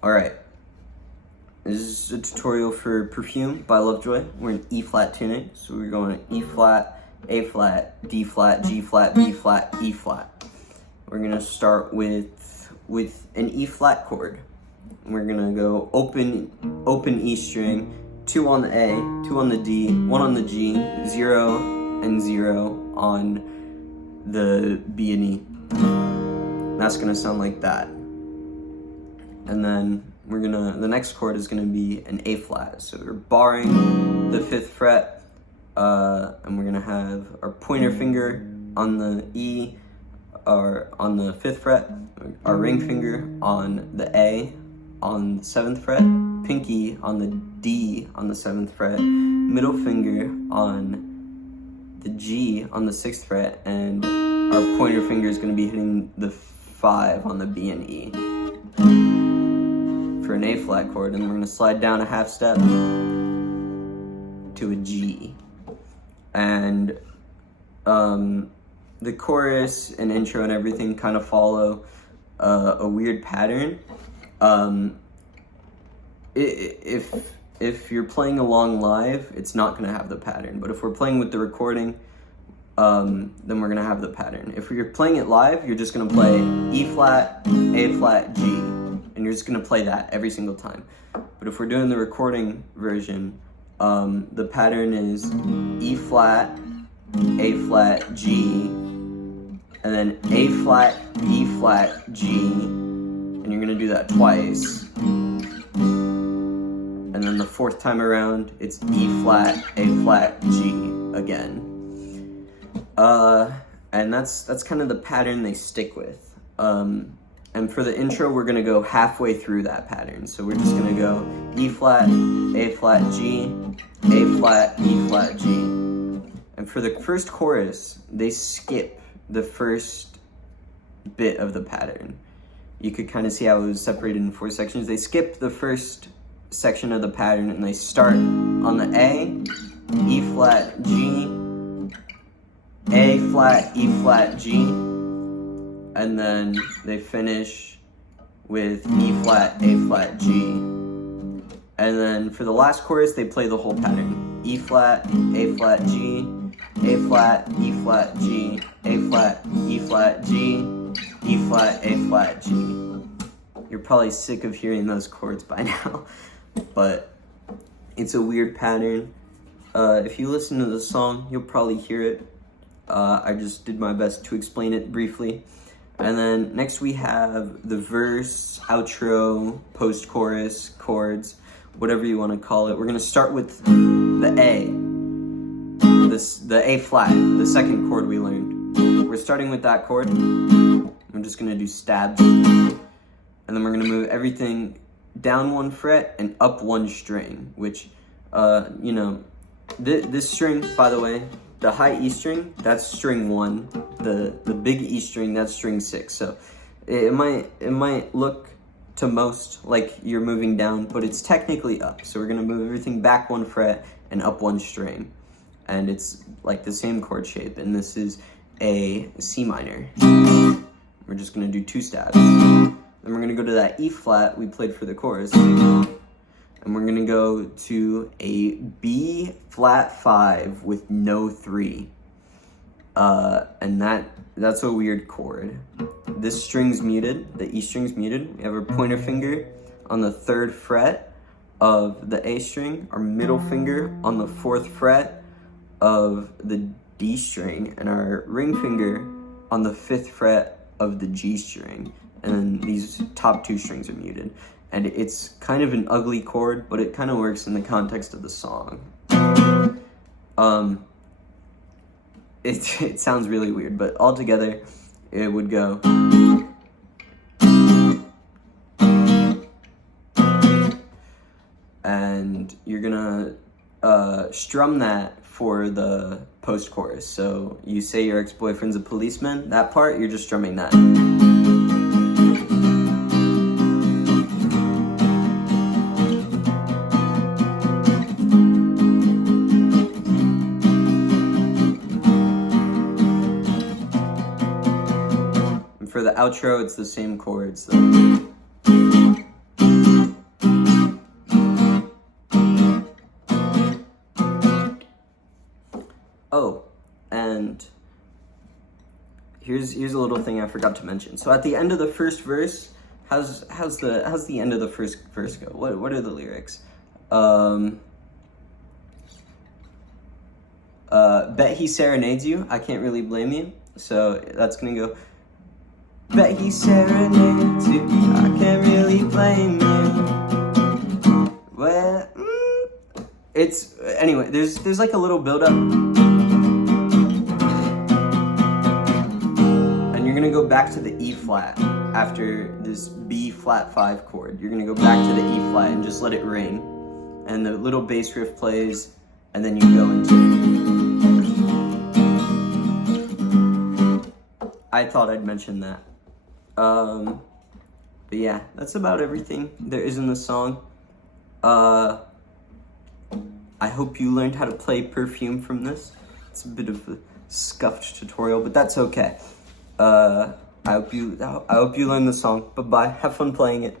Alright, this is a tutorial for Perfume by Lovejoy. We're in E flat tuning, so we're going E flat, A flat, D flat, G flat, B flat, E flat. We're gonna start with an E flat chord. We're gonna go open E string, 2 on the A, 2 on the D, 1 on the G, 0 and 0 on the B and E. That's gonna sound like that. And then the next chord is gonna be an A flat. So we're barring the 5th fret, and we're gonna have our pointer finger on the E, or on the 5th fret, our ring finger on the A on the 7th fret, pinky on the D on the 7th fret, middle finger on the G on the 6th fret, and our pointer finger is gonna be hitting the 5 on the B and E for an A flat chord, and we're gonna slide down a half step to a G. And the chorus and intro and everything kind of follow a weird pattern. If you're playing along live, it's not gonna have the pattern, but if we're playing with the recording, then we're gonna have the pattern. If you're playing it live, you're just gonna play E flat, A flat, G, and you're just gonna play that every single time. But if we're doing the recording version, the pattern is E flat, A flat, G, and then A flat, E flat, G, and you're gonna do that twice. And then the 4th time around, it's E flat, A flat, G again. And that's kind of the pattern they stick with. And for the intro, we're gonna go halfway through that pattern. So we're just gonna go E flat, A flat, G, A flat, E flat, G. And for the first chorus, they skip the first bit of the pattern. You could kind of see how it was separated in 4 sections. They skip the first section of the pattern and they start on the A, E flat, G, A flat, E flat, G, and then they finish with E flat, A flat, G. And then for the last chorus, they play the whole pattern. E flat, A flat, G, A flat, E flat, G, A flat, E flat, G, E flat, A flat, G. You're probably sick of hearing those chords by now, but it's a weird pattern. If you listen to the song, you'll probably hear it. I just did my best to explain it briefly. And then next we have the verse, outro, post-chorus, chords, whatever you want to call it. We're going to start with the A, the A flat, the second chord we learned. We're starting with that chord. I'm just going to do stabs. And then we're going to move everything down 1 fret and up 1 string, which, this string, by the way, the high E string, that's string 1. The big E string, that's string 6. So it might look to most like you're moving down, but it's technically up. So we're gonna move everything back 1 fret and up 1 string. And it's like the same chord shape, and this is a C minor. We're just gonna do 2 stabs. Then we're gonna go to that E flat we played for the chorus. And we're gonna go to a B flat 5 with no 3. And that's a weird chord. This string's muted, the E string's muted. We have our pointer finger on the 3rd fret of the A string, our middle finger on the 4th fret of the D string, and our ring finger on the 5th fret of the G string. And then these top 2 strings are muted. And it's kind of an ugly chord, but it kind of works in the context of the song. It sounds really weird, but altogether, it would go. And you're gonna strum that for the post-chorus. So you say your ex-boyfriend's a policeman, that part, you're just strumming that. For the outro, it's the same chords though. here's a little thing I forgot to mention. So at the end of the first verse, how's the end of the first verse go? What are the lyrics? Bet he serenades you. I can't really blame you. So that's gonna go. Bet he serenades you. I can't really blame you. Well, it's anyway. There's like a little build up, and you're gonna go back to the E flat after this B flat 5 chord. You're gonna go back to the E flat and just let it ring, and the little bass riff plays, and then you go into it. I thought I'd mention that. But yeah, that's about everything there is in the song. I hope you learned how to play Perfume from this. It's a bit of a scuffed tutorial, but that's okay. I hope you learned the song. Bye-bye. Have fun playing it.